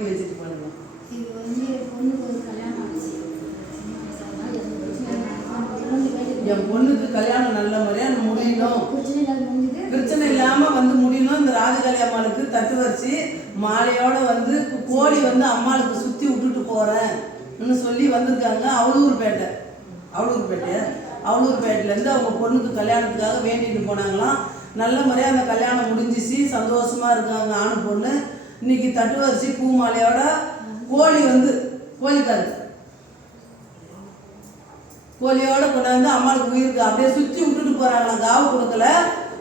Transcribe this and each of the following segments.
வேண்டி வச்சுட்டு போனோம். இது வந்து பொண்ணுக்கு ஒரு கல்யாணம் ஆச்சு. என் பொண்ணுக்கு கல்யாணம் நல்ல முறையாக முடியணும், பிரச்சனை இல்லாமல் இல்லாமல் வந்து முடியணும். இந்த ராஜகாளி அம்மாளுக்கு தட்டு வச்சு மாலையோட வந்து கோழி வந்து அம்மாளுக்கு சுற்றி விட்டுட்டு போகிறேன்னு சொல்லி வந்திருக்காங்க. அவளூர்பேட்டிலேருந்து அவங்க பொண்ணுக்கு கல்யாணத்துக்காக வேண்டிட்டு போனாங்களாம். நல்ல முறையாக அந்த கல்யாணம் முடிஞ்சிச்சு, சந்தோஷமாக இருக்காங்க ஆணு பொண்ணு. இன்னைக்கு தட்டு வரிசி பூ மாலையோட கோழி வந்து கோழியோட கொண்டாந்து அம்மாளுக்கு உயிருக்கு அப்படியே சுற்றி விட்டுட்டு போகிறாங்களாம். காவு கொடுக்கல,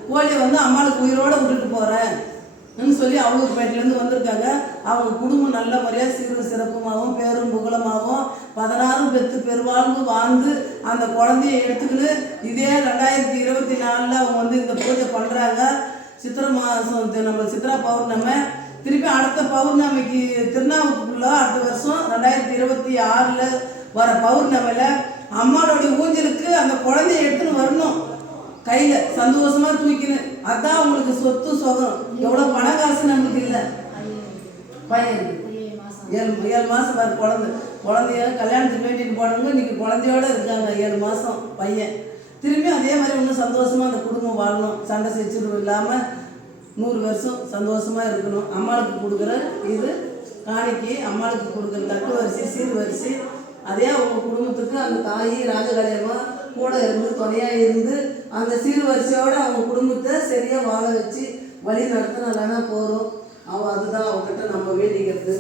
கோழியை வந்து அம்மாளுக்கு உயிரோடு விட்டுட்டு போகிறேன்னு சொல்லி அவளூர்பேட்டிலேருந்து வந்திருக்காங்க. அவங்க குடும்பம் நல்ல முறையாக சீரு சிறப்புமாகவும் பேரும் புகழமாகவும் 16 பெற்று பெருவாழ்வு வாழ்ந்து அந்த குழந்தைய எடுத்துக்கின்னு இதே 2024 அவங்க வந்து இந்த பூஜை பண்ணுறாங்க. சித்திரை மாதம் நம்ம சித்ரா பௌர்ணமி, திருப்பி அடுத்த பௌர்ணமிக்கு திருநாவுக்குள்ள அடுத்த வருஷம் 2026 வர பௌர்ணமியில் அம்மாவோடைய ஊஞ்சலுக்கு அந்த குழந்தைய எடுத்துன்னு வரணும், கையில் சந்தோஷமாக தூக்கின்னு. அதான் உங்களுக்கு சொத்து சுகம். எவ்வளோ பண காசு நம்மளுக்கு இல்லை. பையன் 7 மாதம் வர குழந்தைய கல்யாணத்துக்கு வேண்டிட்டு போனவங்க இன்னைக்கு குழந்தையோட இருக்காங்க. 7 மாதம் பையன். திரும்பி அதே மாதிரி இன்னும் சந்தோஷமாக அந்த குடும்பம் வாழணும், சண்டை சச்சரவு இல்லாமல் 100 வருஷம் சந்தோஷமாக இருக்கணும். அம்மாளுக்கு கொடுக்குற இது காணிக்கை, அம்மாளுக்கு கொடுக்குற தட்டு வரிசை சீர் வரிசை, அதே அவங்க குடும்பத்துக்கு அந்த தாய் ராஜகாளி அம்மா கூட இருந்து துணையாக இருந்து அந்த சீர் வரிசையோடு அவங்க குடும்பத்தை சரியாக வாழ வச்சு வழி நடத்தினா போகிறோம். அதுதான் அவங்ககிட்ட நம்ம வேண்டிக்கிறது.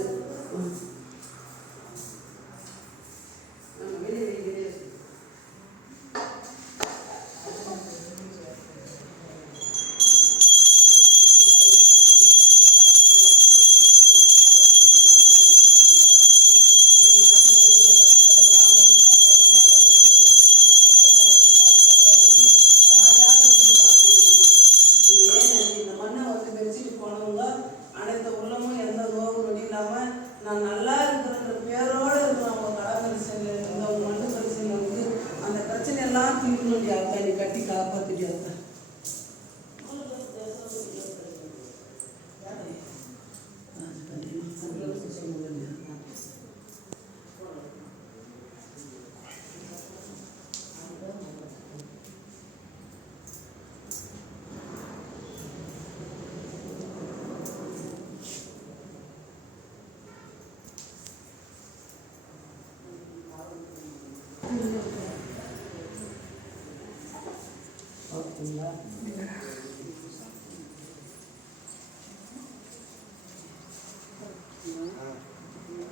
நான் நல்லா இருக்கிற பேரோடு இருக்கிற அவங்க கடற்கரிசையில் இருந்த அவங்க மண்ணு கரிசையில் வந்து அந்த பிரச்சனை எல்லாம் தீர்க்கணும். யாருக்கா நீ கட்டி காப்பாற்றிட்டு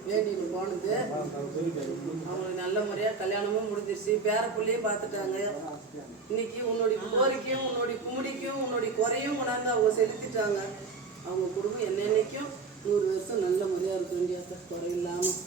வேண்டிட்டு போனது. அவங்களுக்கு நல்ல முறையாக கல்யாணமும் முடிஞ்சிருச்சு, பேர பிள்ளையும் பார்த்துட்டாங்க. இன்னைக்கு உன்னுடைய கோரிக்கையும் உன்னுடைய கும்பிடிக்கும் உன்னுடைய குறையும் கொண்டாந்து அவங்க செலுத்திட்டாங்க. அவங்க குடும்பம் என்னென்னைக்கும் 100 வருஷம் நல்ல முறையாக இருக்க வேண்டிய குறை இல்லாமல்